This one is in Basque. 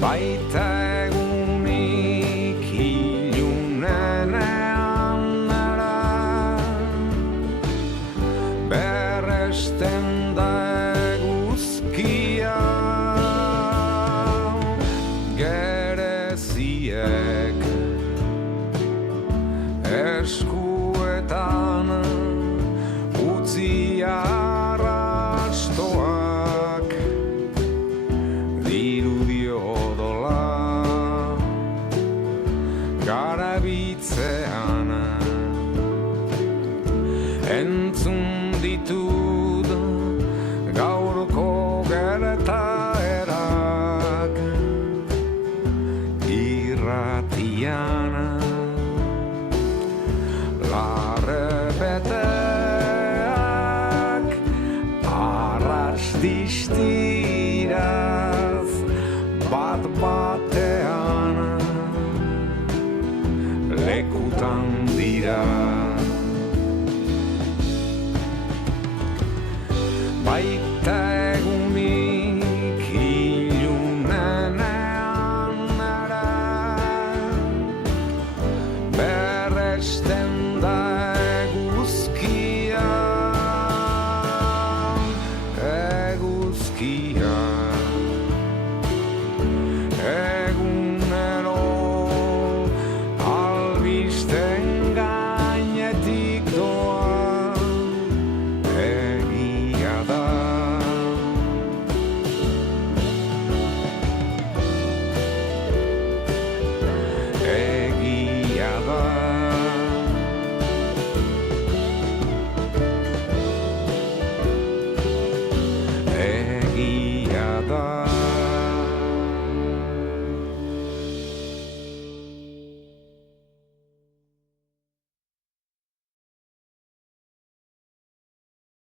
baita egunik ilunenean nara, berresten da eguzkia, gereziek eskuetan utzi arrastoak, dirudi odola garabitzean, entzun ditut gaurko gertaerak irratian, larrebeteak arras distiraz bat batean lekutan dira, baita egunik ilunenean nara, berresten da eguzkia, eguzkia, egunero albisten gainetik doa, egia da. Egia da. Egia da.